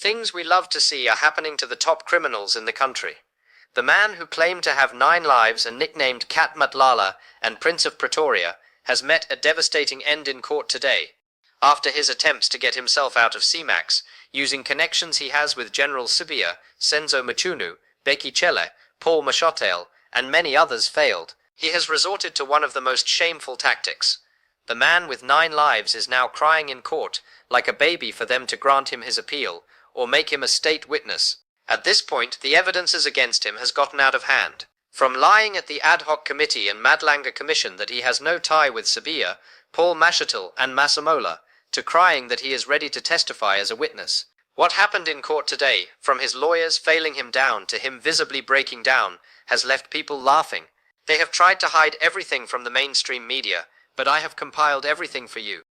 Things we love to see are happening to the top criminals in the country. The man who claimed to have 9 lives and nicknamed Cat Matlala and Prince of Pretoria has met a devastating end in court today, after his attempts to get himself out of CMAX, using connections he has with General Sibiya, Senzo Mchunu, Becky Chele, Paul Mashotel, and many others failed. He has resorted to one of the most shameful tactics. The man with 9 lives is now crying in court, like a baby, for them to grant him his appeal, or make him a state witness. At this point, the evidences against him has gotten out of hand. From lying at the ad hoc committee and Madlanga commission that he has no tie with Sibiya, Paul Mashotel, and Masemola, to crying that he is ready to testify as a witness. What happened in court today, from his lawyers failing him down to him visibly breaking down, has left people laughing. They have tried to hide everything from the mainstream media, but I have compiled everything for you.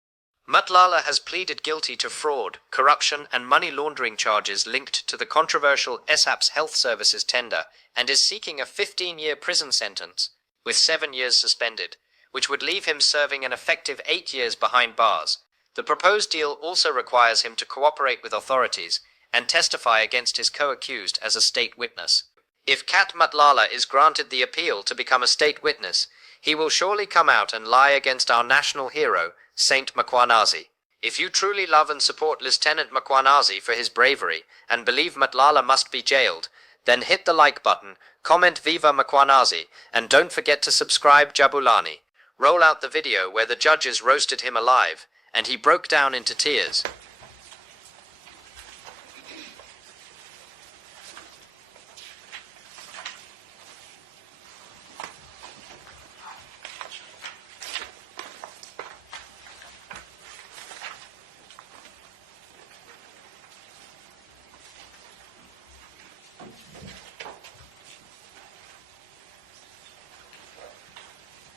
Matlala has pleaded guilty to fraud, corruption, and money laundering charges linked to the controversial SAPS Health Services tender, and is seeking a 15-year prison sentence, with 7 years suspended, which would leave him serving an effective 8 years behind bars. The proposed deal also requires him to cooperate with authorities and testify against his co-accused as a state witness. If Cat Matlala is granted the appeal to become a state witness, he will surely come out and lie against our national hero, Saint Mkhwanazi. If you truly love and support Lieutenant Mkhwanazi for his bravery and believe Matlala must be jailed, then hit the like button, comment Viva Mkhwanazi, and don't forget to subscribe Jabulani. Roll out the video where the judges roasted him alive, and he broke down into tears.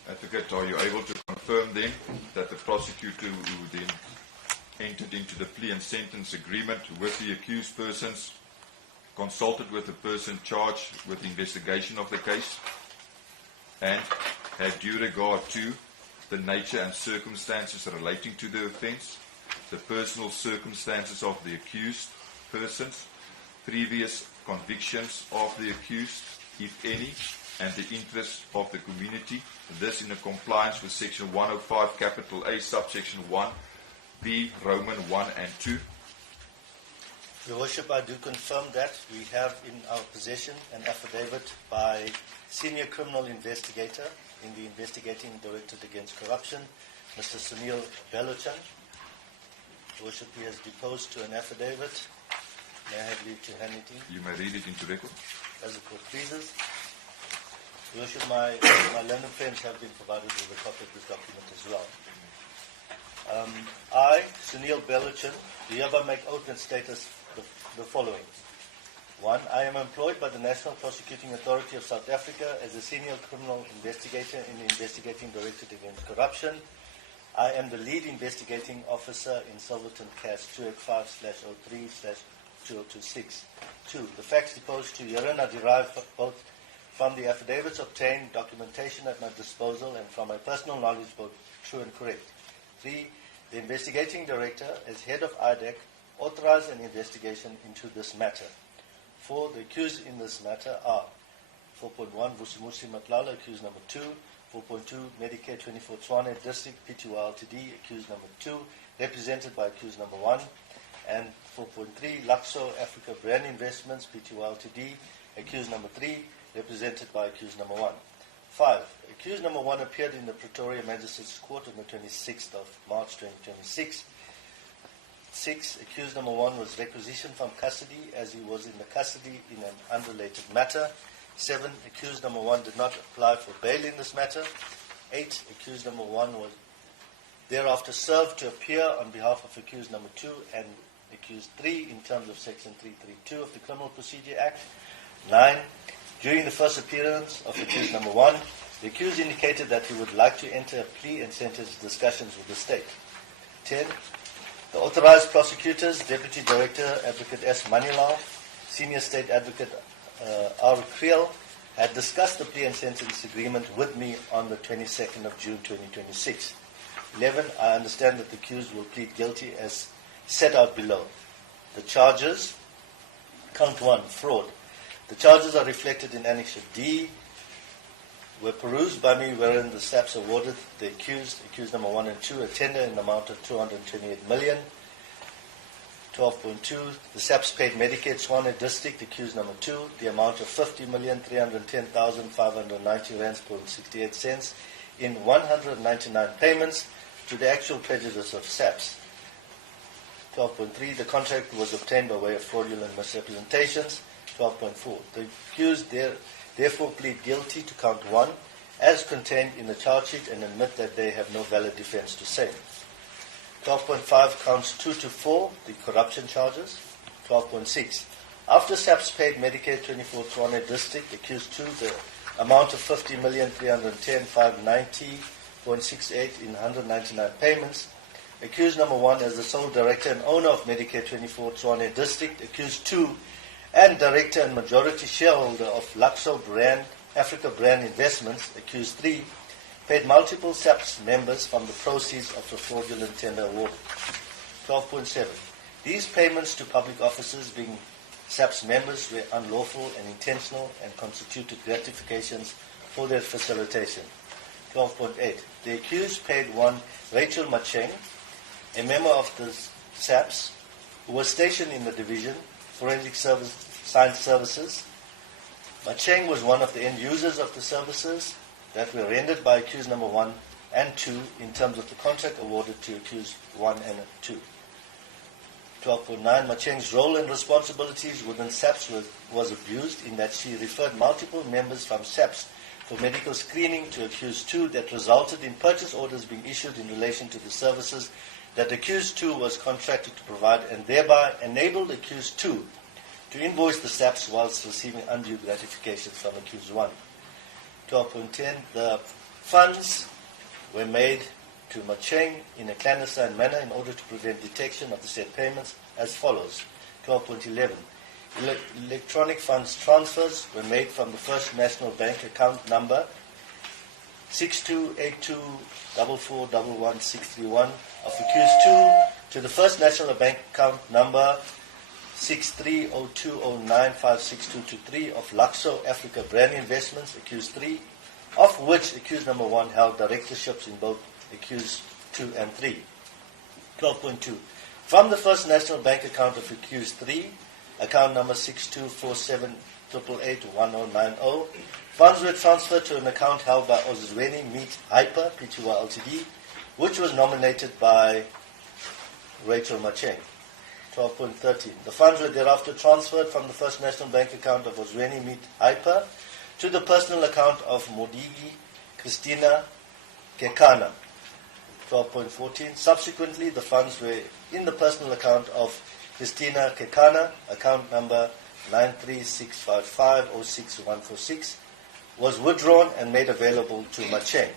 Advocate, are you able to confirm then that the prosecutor who then entered into the plea and sentence agreement with the accused persons consulted with the person charged with the investigation of the case and had due regard to the nature and circumstances relating to the offence, the personal circumstances of the accused persons, previous convictions of the accused, if any, and the interests of the community, this in compliance with Section 105, capital A, subsection 1, B, Roman 1 and 2. Your Worship, I do confirm that. We have in our possession an affidavit by Senior Criminal Investigator in the Investigating Directorate Against Corruption, Mr. Sunil Belochan. Your Worship, he has deposed to an affidavit. May I have leave to hand it in? You may read it into record. As the court pleases. Your Worship, my learned friends have been provided with a copy of this document as well. I, Sunil Belochan, do hereby make oath and state the following. 1. I am employed by the National Prosecuting Authority of South Africa as a Senior Criminal Investigator in the Investigating Directorate Against Corruption. I am the Lead Investigating Officer in Silverton CAS 285/03/2026. 2. The facts deposed to herein are derived both from the affidavits obtained, documentation at my disposal, and from my personal knowledge, both true and correct. 3. The Investigating Director, as head of IDEC, authorized an investigation into this matter. 4. The accused in this matter are 4.1 Vusimuzi Matlala, accused number 2, 4.2 Medicare24 Tshwane District, Pty Ltd, accused number 2, represented by accused number 1, and 4.3 Luxo Africa Brand Investments, Pty Ltd, accused number 3, represented by accused number 1. 5. Accused number 1 appeared in the Pretoria Magistrates Court on the 26th of March 2026. 6. Accused number 1 was requisitioned from custody as he was in the custody in an unrelated matter. 7. Accused number 1 did not apply for bail in this matter. 8. Accused number 1 was thereafter served to appear on behalf of accused number 2 and accused 3 in terms of Section 332 of the Criminal Procedure Act. 9. During the first appearance of accused number 1, the accused indicated that he would like to enter a plea and sentence discussions with the state. 10. The authorized prosecutors, Deputy Director Advocate S. Manilal, Senior State Advocate R. Creel, had discussed the plea and sentence agreement with me on the 22nd of June 2026. 11. I understand that the accused will plead guilty as set out below. The charges Count 1, fraud. The charges are reflected in Annexure D, were perused by me, wherein the SAPS awarded the accused number 1 and 2, a tender in the amount of 228 million. 12.2, the SAPS paid Medicare24 Tshwane District, accused number 2, the amount of 50,310,590 rands, 68 cents in 199 payments to the actual prejudice of SAPS. 12.3, the contract was obtained by way of fraudulent misrepresentations. 12.4, the accused therefore plead guilty to count 1 as contained in the charge sheet and admit that they have no valid defense to same. 12.5, counts 2 to 4, the corruption charges. 12.6, after SAPS paid Medicare24 Tshwane District, accused 2, the amount of 50,310,590.68 in 199 payments, accused number 1 as the sole director and owner of Medicare24 Tshwane District, accused 2 and director and majority shareholder of Laxo Brand, Africa Brand Investments, accused 3, paid multiple SAPS members from the proceeds of the fraudulent tender award. 12.7. These payments to public officers being SAPS members were unlawful and intentional and constituted gratifications for their facilitation. 12.8. The accused paid one Rachel Macheng, a member of the SAPS, who was stationed in the division, Forensic Science Services. Macheng was one of the end users of the services that were rendered by accused number 1 and 2 in terms of the contract awarded to accused 1 and 2. 12.9. Macheng's role and responsibilities within SAPS was abused in that she referred multiple members from SAPS for medical screening to accused 2 that resulted in purchase orders being issued in relation to the services that accused 2 was contracted to provide, and thereby enabled accused 2 to invoice the SAPS whilst receiving undue gratifications from accused 1. 12.10. The funds were made to Macheng in a clandestine manner in order to prevent detection of the said payments as follows. 12.11. Electronic funds transfers were made from the First National Bank account number 6282441161 of accused 2 to the First National Bank account number 630209562223 of Laxo Africa Brand Investments, accused 3, of which accused number 1 held directorships in both accused 2 and 3. 12.2. From the First National Bank account of accused 3, account number 6247888190, funds were transferred to an account held by Ozweni Meat Hyper Pty Ltd, which was nominated by Rachel Macheng. 12.13. The funds were thereafter transferred from the First National Bank account of Ozweni Meat Hyper to the personal account of Modigi Christina Kekana. 12.14. Subsequently, the funds were in the personal account of Christina Kekana, account number 93655066146, was withdrawn and made available to Macheng.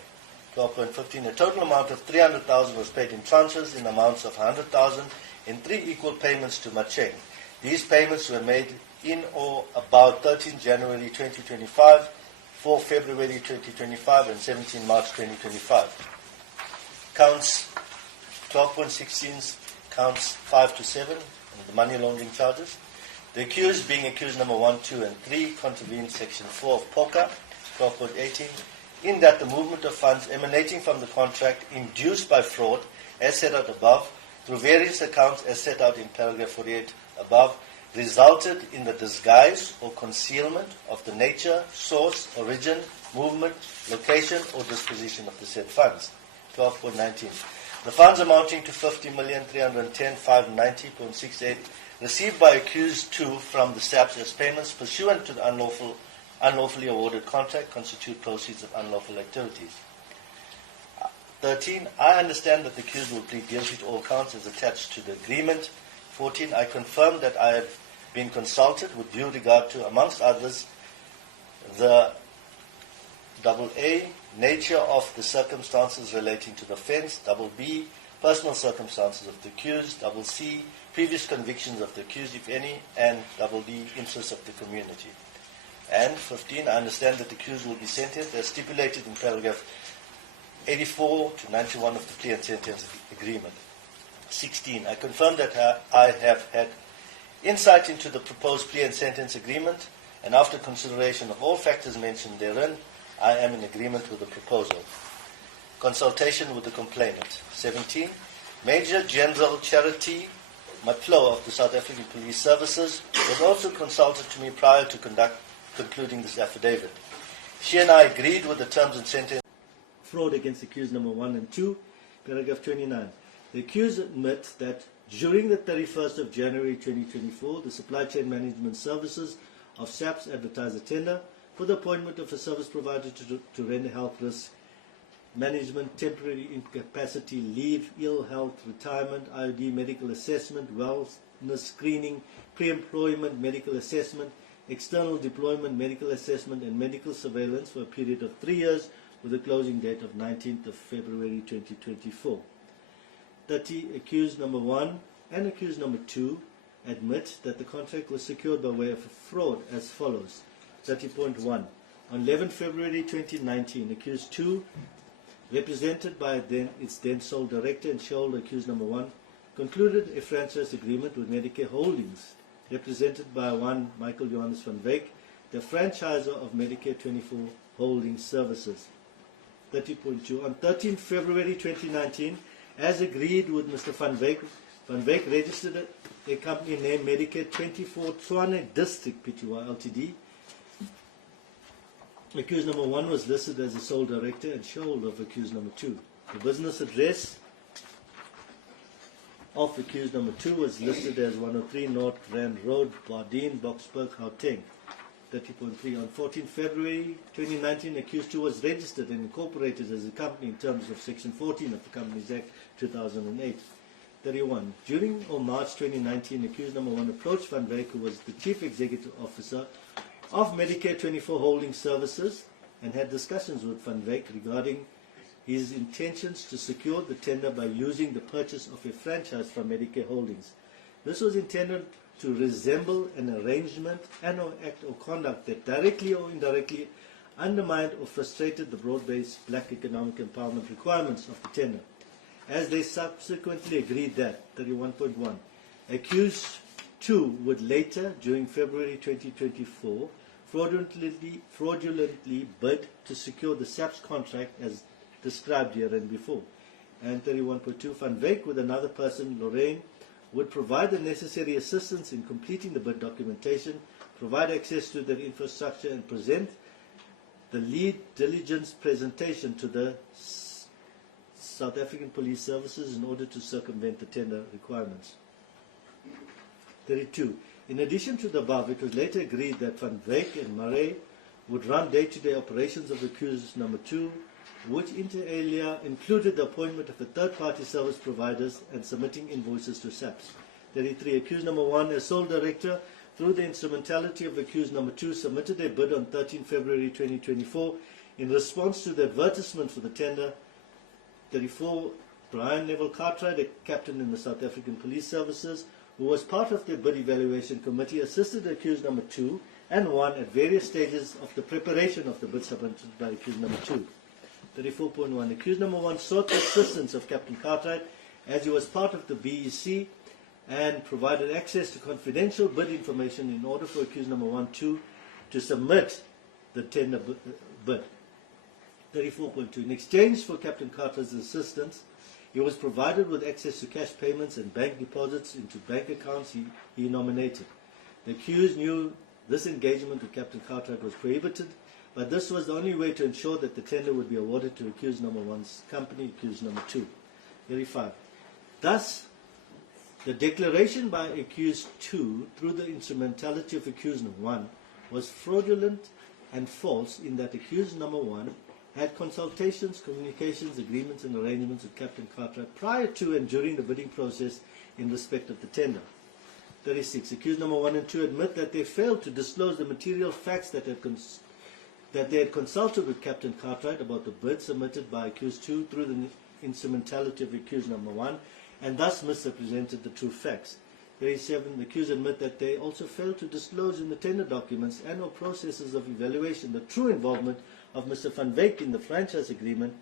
12.15. A total amount of 300,000 was paid in tranches in amounts of 100,000 in 3 equal payments to Macheng. These payments were made in or about 13 January 2025, 4 February 2025, and 17 March 2025. Counts 12.16, counts 5 to 7, the money laundering charges. The accused, being accused number 1, 2, and 3, contravened Section 4 of POCA, 12.18, in that the movement of funds emanating from the contract induced by fraud, as set out above, through various accounts as set out in paragraph 48 above, resulted in the disguise or concealment of the nature, source, origin, movement, location, or disposition of the said funds. 12.19. The funds amounting to 50,310,590.68 received by accused 2 from the SAPS as payments pursuant to the unlawfully awarded contract constitute proceeds of unlawful activities. 13. I understand that the accused will plead guilty to all counts as attached to the agreement. 14. I confirm that I have been consulted with due regard to, amongst others, the AA, nature of the circumstances relating to the offence, B, personal circumstances of the accused, C, previous convictions of the accused, if any, and D, interests of the community. And 15. I understand that the accused will be sentenced as stipulated in paragraph 84 to 91 of the plea and sentence agreement. 16. I confirm that I have had Insight into the proposed plea and sentence agreement, and after consideration of all factors mentioned therein, I am in agreement with the proposal. Consultation with the complainant. 17. Major General Charity Matlo of the South African Police Services was also consulted to me prior to concluding this affidavit. She and I agreed with the terms and sentence. Fraud against accused number 1 and 2, paragraph 29. The accused admits that during the 31st of January 2024, the Supply Chain Management Services of SAPS advertised a tender for the appointment of a service provider to render health risk management, temporary incapacity, leave, ill health, retirement, IOD medical assessment, wellness screening, pre-employment medical assessment, external deployment medical assessment, and medical surveillance for a period of 3 years with a closing date of 19th of February 2024. 30. Accused number 1 and accused number 2 admit that the contract was secured by way of a fraud as follows. 30.1. On 11 February 2019, accused 2, represented by its then sole director and shareholder accused number 1, concluded a franchise agreement with Medicare Holdings, represented by 1 Michael Johannes van Wyk, the franchisor of Medicare24 Holdings Services. 30.2. On 13 February 2019, as agreed with Mr. Van Wyk registered a company named Medicare24 Tshwane District Pty Ltd. Accused number 1 was listed as the sole director and shareholder of accused number 2. The business address of accused number 2 was listed as 103 North Rand Road, Bardeen, Boksburg, Gauteng. 30.3. On 14 February 2019, accused 2 was registered and incorporated as a company in terms of Section 14 of the Companies Act 2008. 31. During March 2019, accused number 1 approached Van Wyk, who was the Chief Executive Officer of Medicare24 Holdings Services, and had discussions with Van Wyk regarding his intentions to secure the tender by using the purchase of a franchise from Medicare Holdings. This was intended to resemble an arrangement and or act or conduct that directly or indirectly undermined or frustrated the broad-based black economic empowerment requirements of the tender. As they subsequently agreed that, 31.1, accused 2 would later, during February 2024, fraudulently bid to secure the SAPS contract as described here and before. And 31.2, Van Wyk with another person, Lorraine, would provide the necessary assistance in completing the bid documentation, provide access to their infrastructure, and present the lead diligence presentation to the South African Police Services in order to circumvent the tender requirements. 32. In addition to the above, it was later agreed that Van Wyk and Murray would run day-to-day operations of accused number 2, which inter alia included the appointment of a third-party service providers and submitting invoices to SAPS. 33. Accused number 1, as sole director, through the instrumentality of accused number 2, submitted a bid on 13 February 2024 in response to the advertisement for the tender. 34. Brian Neville Cartwright, a captain in the South African Police Services, who was part of the bid evaluation committee, assisted accused number 2 and 1 at various stages of the preparation of the bid submitted by accused number 2. 34.1. Accused number 1 sought the assistance of Captain Cartwright as he was part of the BEC and provided access to confidential bid information in order for accused number 1 to submit the tender bid. 34.2. In exchange for Captain Cartwright's assistance, he was provided with access to cash payments and bank deposits into bank accounts he nominated. The accused knew this engagement with Captain Cartwright was prohibited, but this was the only way to ensure that the tender would be awarded to accused number 1's company, accused number 2. 35. Thus, the declaration by accused 2 through the instrumentality of accused number 1 was fraudulent and false in that accused number 1 had consultations, communications, agreements and arrangements with Captain Cartwright prior to and during the bidding process in respect of the tender. 36. Accused number 1 and 2 admit that they failed to disclose the material facts that they had consulted with Captain Cartwright about the bid submitted by accused 2 through the instrumentality of accused number 1, and thus misrepresented the true facts. 37. The accused admit that they also failed to disclose in the tender documents and or processes of evaluation the true involvement of Mr. Van Wyk in the franchise agreement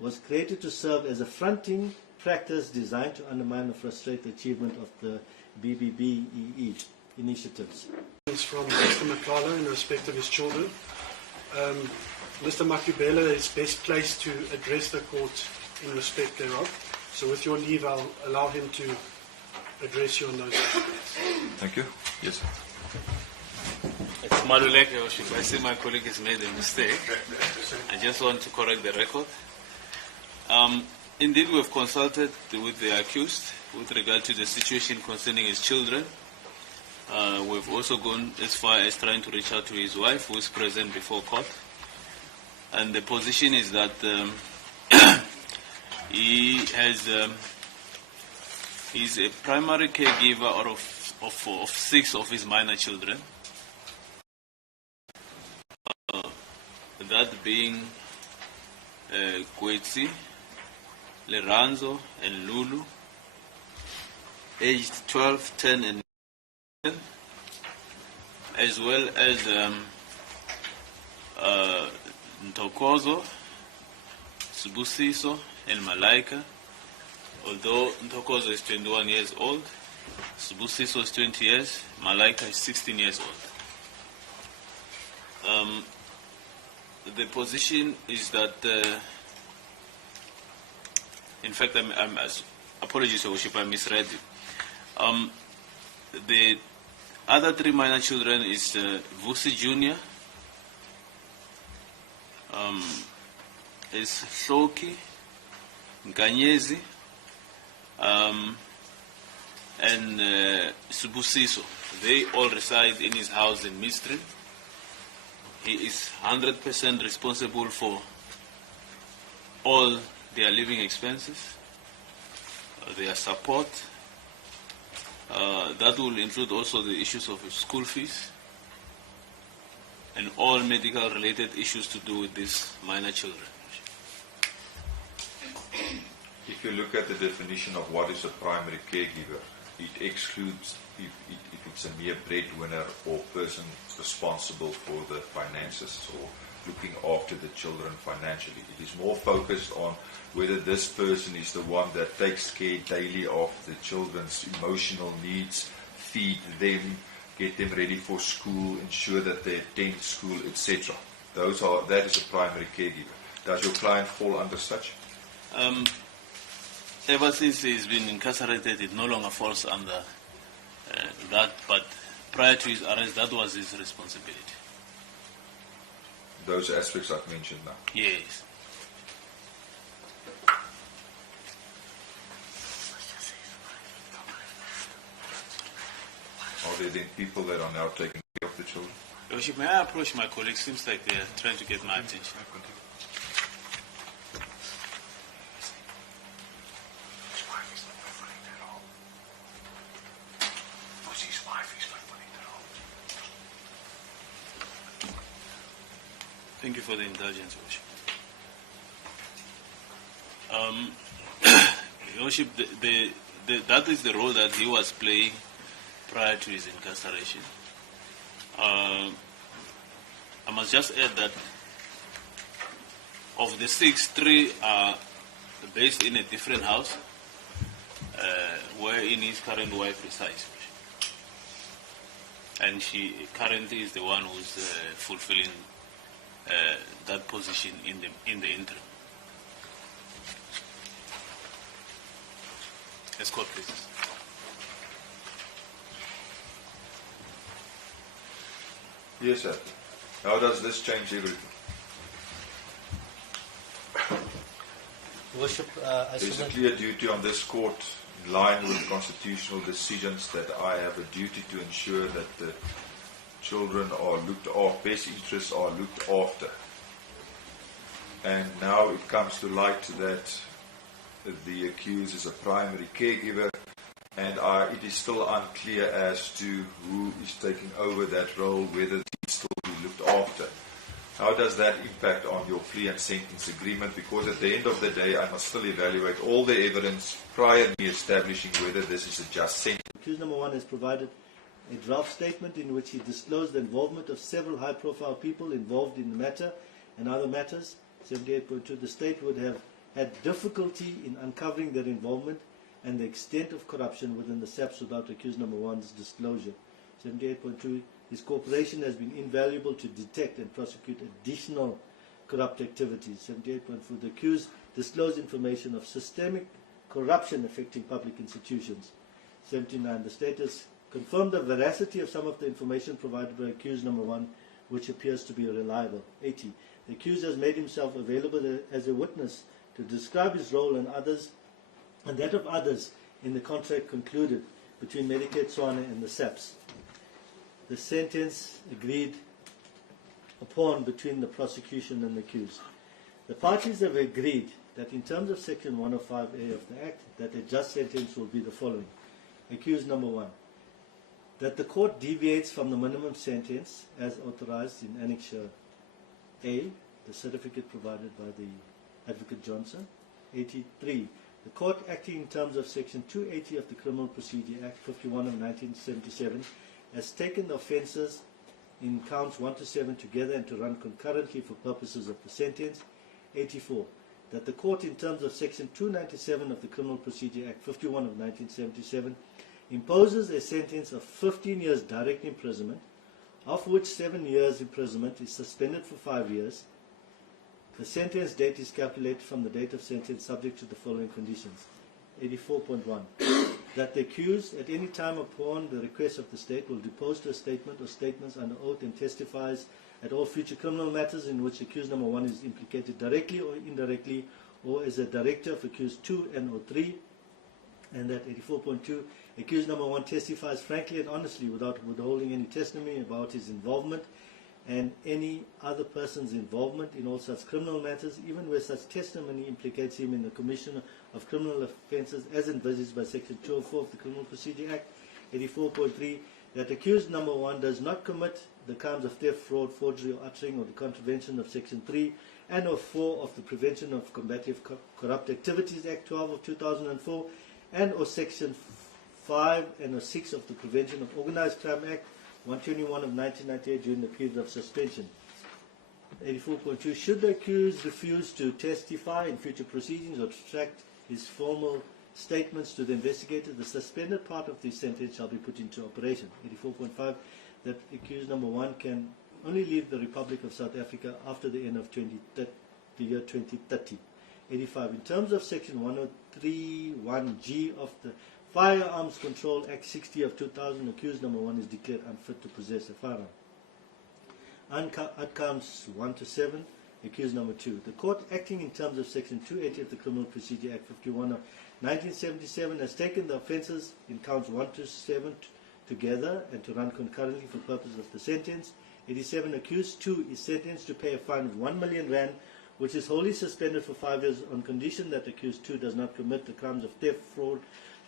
was created to serve as a fronting practice designed to undermine or frustrate the achievement of the BBBEE. initiatives. It's from Mr. Matlala in respect of his children. Mr. Makubela is best placed to address the court in respect thereof. So with your leave, I'll allow him to address you on those aspects. Thank you. Yes. It's Maluleke, Your Worship. I see my colleague has made a mistake. I just want to correct the record. Indeed, we have consulted with the accused with regard to the situation concerning his children. We've also gone as far as trying to reach out to his wife, who is present before court. And the position is that he's a primary caregiver of 6 of his minor children. That being Kwetsi, Leranzo, and Lulu, aged 12, 10, and 10, as well as Ntokozo, Sibusiso, and Malaika. Although Ntokozo is 21 years old, Sibusiso is 20 years, Malaika is 16 years old. The position is that, in fact, apologies, Your Worship, I misread it. The other 3 minor children is Vusi Jr., is Shoki, Nganyezi, and Subusiso. They all reside in his house in Mistri. He is 100% responsible for all their living expenses, their support. That will include also the issues of school fees and all medical related issues to do with these minor children. If you look at the definition of what is a primary caregiver, it excludes if it's a mere breadwinner or person responsible for the finances or looking after the children financially. It is more focused on whether this person is the one that takes care daily of the children's emotional needs, feed them, get them ready for school, ensure that they attend school, etc. That is a primary caregiver. Does your client fall under such? Ever since he's been incarcerated, it no longer falls under that, but prior to his arrest, that was his responsibility. Those aspects I've mentioned now. Yes. Are there then people that are now taking care of the children? Your Worship, may I approach my colleagues? Seems like they're trying to get my attention. Thank you for the indulgence, Your Worship. Your Worship, that is the role that he was playing prior to his incarceration. I must just add that of the 6, 3 are based in a different house, wherein his current wife resides. And she currently is the one who's fulfilling that position in the interim. Escort, please. Yes, sir. How does this change everything? Worship, There's a clear duty on this court, in line with constitutional decisions, that I have a duty to ensure that the children are looked after, best interests are looked after. And now it comes to light that the accused is a primary caregiver, and it is still unclear as to who is taking over that role, whether it needs still be looked after. How does that impact on your plea and sentence agreement? Because at the end of the day, I must still evaluate all the evidence prior to me establishing whether this is a just sentence. Accused number 1 has provided a draft statement in which he disclosed the involvement of several high-profile people involved in the matter and other matters. 78.2, the state would have had difficulty in uncovering their involvement and the extent of corruption within the SAPS without accused number 1's disclosure. 78.2, his cooperation has been invaluable to detect and prosecute additional corrupt activities. 78.4, the accused disclosed information of systemic corruption affecting public institutions. 79, the state has confirmed the veracity of some of the information provided by accused number 1, which appears to be reliable. 80, the accused has made himself available as a witness to describe his role and that of others in the contract concluded between Medicare Tshwane and the SAPS. The sentence agreed upon between the prosecution and the accused. The parties have agreed that in terms of Section 105A of the Act, that a just sentence will be the following. Accused number 1, that the court deviates from the minimum sentence as authorized in Annexure A, the certificate provided by the Advocate Johnson. 83, the court acting in terms of Section 280 of the Criminal Procedure Act 51 of 1977 has taken the offences in counts 1 to 7 together and to run concurrently for purposes of the sentence. 84, that the court in terms of Section 297 of the Criminal Procedure Act 51 of 1977 imposes a sentence of 15 years direct imprisonment, of which 7 years imprisonment is suspended for 5 years. The sentence date is calculated from the date of sentence subject to the following conditions. 84.1, that the accused at any time upon the request of the state will depose to a statement or statements under oath and testifies at all future criminal matters in which accused number 1 is implicated directly or indirectly or as a director of accused 2 and or 3. And that 84.2, accused number 1 testifies frankly and honestly without withholding any testimony about his involvement and any other person's involvement in all such criminal matters, even where such testimony implicates him in the commission of criminal offences as envisaged by Section 204 of the Criminal Procedure Act. 84.3, that accused number 1 does not commit the crimes of theft, fraud, forgery, or uttering, or the contravention of Section 3 and or 4 of the Prevention of Combative Corrupt Activities Act 12 of 2004 and or Section 5 and or 6 of the Prevention of Organized Crime Act 121 of 1998 during the period of suspension. 84.2, should the accused refuse to testify in future proceedings or retract his formal statements to the investigator, the suspended part of the sentence shall be put into operation. 84.5, that accused number 1 can only leave the Republic of South Africa after the end of the year 2030. 85, in terms of Section 103(1)(g) of the Firearms Control Act 60 of 2000, accused number 1 is declared unfit to possess a firearm. At counts 1 to 7, accused number 2. The court acting in terms of Section 280 of the Criminal Procedure Act 51 of 1977 has taken the offences in counts 1 to 7 together and to run concurrently for purposes of the sentence. 87, accused 2 is sentenced to pay a fine of 1 million rand, which is wholly suspended for 5 years on condition that accused 2 does not commit the crimes of theft, fraud,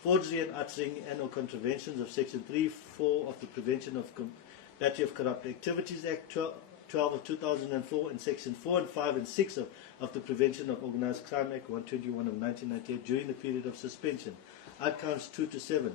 forgery and uttering and or contraventions of Section 3, 4 of the Prevention of Combative Corrupt Activities Act 12 of 2004 and Section 4 and 5 and 6 of the Prevention of Organized Crime Act 121 of 1998 during the period of suspension. Outcomes 2 to 7.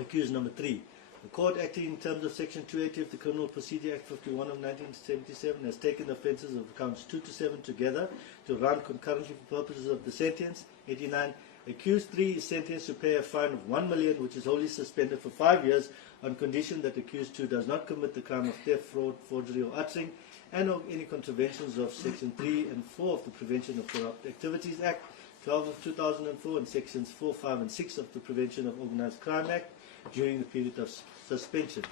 Accused number 3. The court acting in terms of Section 280 of the Criminal Procedure Act 51 of 1977 has taken the offences of counts 2 to 7 together to run concurrently for purposes of the sentence. 89. Accused 3 is sentenced to pay a fine of 1 million, which is wholly suspended for 5 years on condition that accused 2 does not commit the crime of theft, fraud, forgery or uttering and of any contraventions of Section 3 and 4 of the Prevention of Corrupt Activities Act 12 of 2004 and Sections 4, 5 and 6 of the Prevention of Organized Crime Act during the period of suspension.